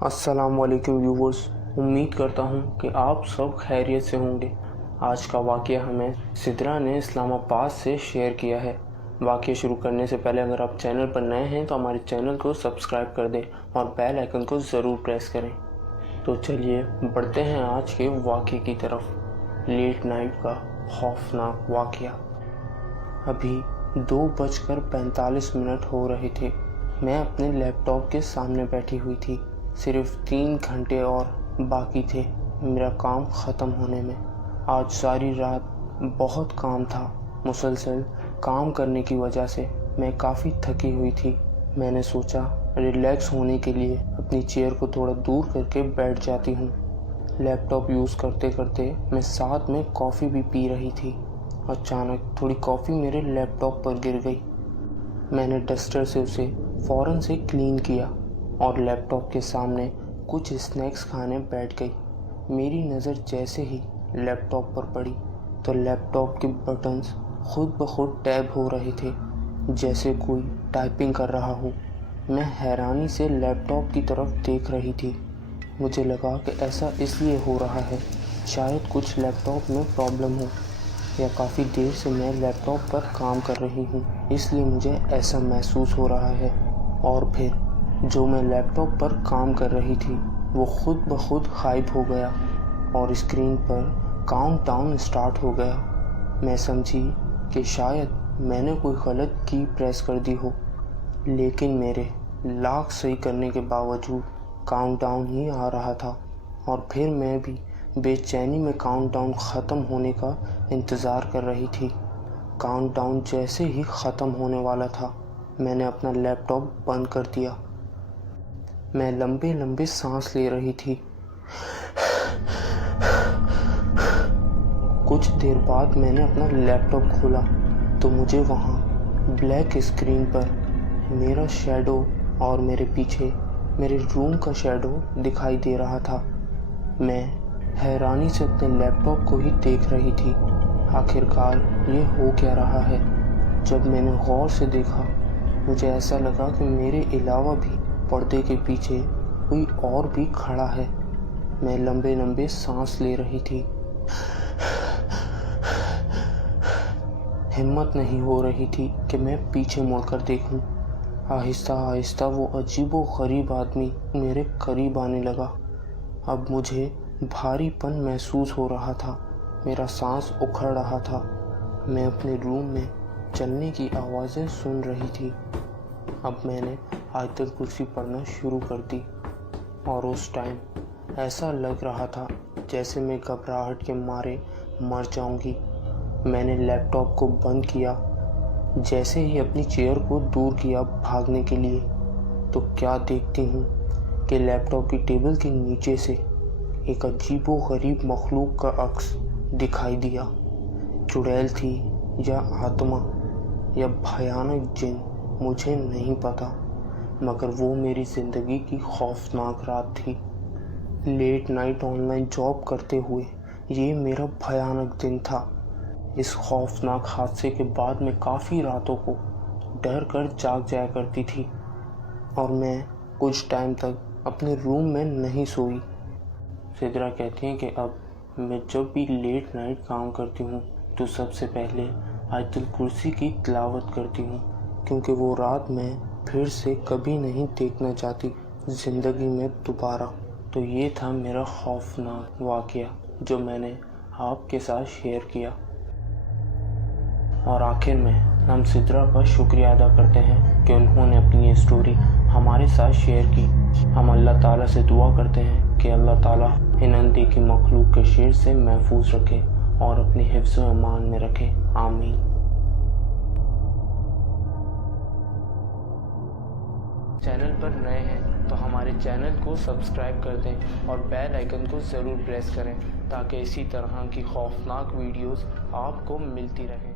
अस्सलाम वालेकुम व्यूवर्स, उम्मीद करता हूँ कि आप सब खैरियत से होंगे। आज का वाक़या हमें सिद्रा ने इस्लामाबाद से शेयर किया है। वाक़या शुरू करने से पहले अगर आप चैनल पर नए हैं तो हमारे चैनल को सब्सक्राइब कर दें और बेल आइकन को ज़रूर प्रेस करें। तो चलिए बढ़ते हैं आज के वाक़ये की तरफ। लेट नाइट का खौफनाक वाक़या। अभी 2:45 हो रहे थे। मैं अपने लैपटॉप के सामने बैठी हुई थी। सिर्फ 3 घंटे और बाकी थे मेरा काम ख़त्म होने में। आज सारी रात बहुत काम था। मुसलसल काम करने की वजह से मैं काफ़ी थकी हुई थी। मैंने सोचा रिलैक्स होने के लिए अपनी चेयर को थोड़ा दूर करके बैठ जाती हूँ। लैपटॉप यूज़ करते करते मैं साथ में कॉफ़ी भी पी रही थी। अचानक थोड़ी कॉफ़ी मेरे लैपटॉप पर गिर गई। मैंने डस्टर से उसे फ़ौरन से क्लीन किया और लैपटॉप के सामने कुछ स्नैक्स खाने बैठ गई। मेरी नज़र जैसे ही लैपटॉप पर पड़ी तो लैपटॉप के बटन्स खुद ब खुद टैब हो रहे थे, जैसे कोई टाइपिंग कर रहा हो। मैं हैरानी से लैपटॉप की तरफ देख रही थी। मुझे लगा कि ऐसा इसलिए हो रहा है, शायद कुछ लैपटॉप में प्रॉब्लम हो, या काफ़ी देर से मैं लैपटॉप पर काम कर रही हूँ इसलिए मुझे ऐसा महसूस हो रहा है। और फिर जो मैं लैपटॉप पर काम कर रही थी वो खुद ब खुद गायब हो गया और स्क्रीन पर काउंटडाउन स्टार्ट हो गया। मैं समझी कि शायद मैंने कोई गलत की प्रेस कर दी हो, लेकिन मेरे लाख सही करने के बावजूद काउंटडाउन ही आ रहा था। और फिर मैं भी बेचैनी में काउंटडाउन ख़त्म होने का इंतज़ार कर रही थी। काउंटडाउन जैसे ही ख़त्म होने वाला था मैंने अपना लैपटॉप बंद कर दिया। मैं लंबे लंबे सांस ले रही थी। कुछ देर बाद मैंने अपना लैपटॉप खोला तो मुझे वहाँ ब्लैक स्क्रीन पर मेरा शैडो और मेरे पीछे मेरे रूम का शैडो दिखाई दे रहा था। मैं हैरानी से अपने लैपटॉप को ही देख रही थी। आखिरकार ये हो क्या रहा है। जब मैंने गौर से देखा मुझे ऐसा लगा कि मेरे अलावा भी पर्दे के पीछे कोई और भी खड़ा है। मैं लंबे लंबे सांस ले रही थी। हिम्मत नहीं हो रही थी कि मैं पीछे मुड़कर देखूं। आहिस्ता आहिस्ता वो अजीबो गरीब आदमी मेरे करीब आने लगा। अब मुझे भारीपन महसूस हो रहा था। मेरा सांस उखड़ रहा था। मैं अपने रूम में चलने की आवाज़ें सुन रही थी। अब मैंने आयतल कुर्सी पढ़ना शुरू कर दी और उस टाइम ऐसा लग रहा था जैसे मैं घबराहट के मारे मर जाऊंगी। मैंने लैपटॉप को बंद किया। जैसे ही अपनी चेयर को दूर किया भागने के लिए तो क्या देखती हूँ कि लैपटॉप की टेबल के नीचे से एक अजीबो गरीब मखलूक का अक्स दिखाई दिया। चुड़ैल थी या आत्मा या भयानक जिन, मुझे नहीं पता, मगर वो मेरी ज़िंदगी की खौफनाक रात थी। लेट नाइट ऑनलाइन जॉब करते हुए ये मेरा भयानक दिन था। इस खौफनाक हादसे के बाद मैं काफ़ी रातों को डर कर जाग जाया करती थी और मैं कुछ टाइम तक अपने रूम में नहीं सोई। सिद्रा कहती हैं कि अब मैं जब भी लेट नाइट काम करती हूँ तो सबसे पहले आयतुल कुर्सी की तिलावत करती हूँ, क्योंकि वो रात मैं फिर से कभी नहीं देखना चाहती ज़िंदगी में दोबारा। तो ये था मेरा खौफनाक वाक़या जो मैंने आपके साथ शेयर किया। और आखिर में हम सिद्रा का शुक्रिया अदा करते हैं कि उन्होंने अपनी ये स्टोरी हमारे साथ शेयर की। हम अल्लाह ताला से दुआ करते हैं कि अल्लाह ताला इन अनदेखी मखलूक के शर से महफूज रखे और अपनी हिफ्ज़ व अमान में रखे। आमीन। चैनल पर नए हैं तो हमारे चैनल को सब्सक्राइब कर दें और बेल आइकन को ज़रूर प्रेस करें ताकि इसी तरह की खौफनाक वीडियोस आपको मिलती रहें।